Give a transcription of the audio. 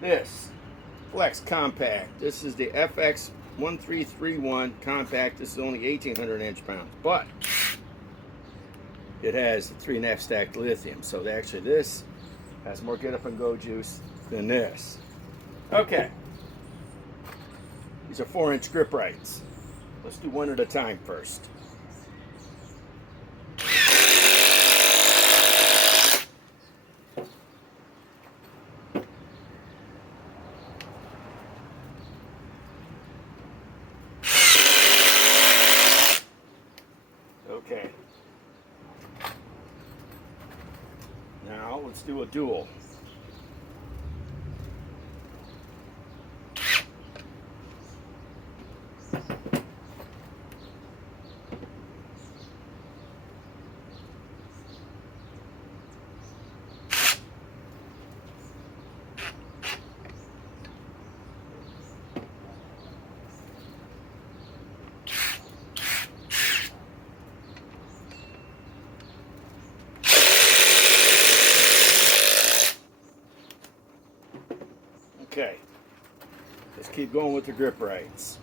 this Flex Compact. This is the FX 1331 Compact. This is only 1,800 inch-pounds, but it has 3.5 stacked lithium. So actually this has more get up and go juice than this. Okay. These are 4-inch grip rights. Let's do one at a time first. Okay. Now let's do a dual. Okay, let's keep going with the grip rights.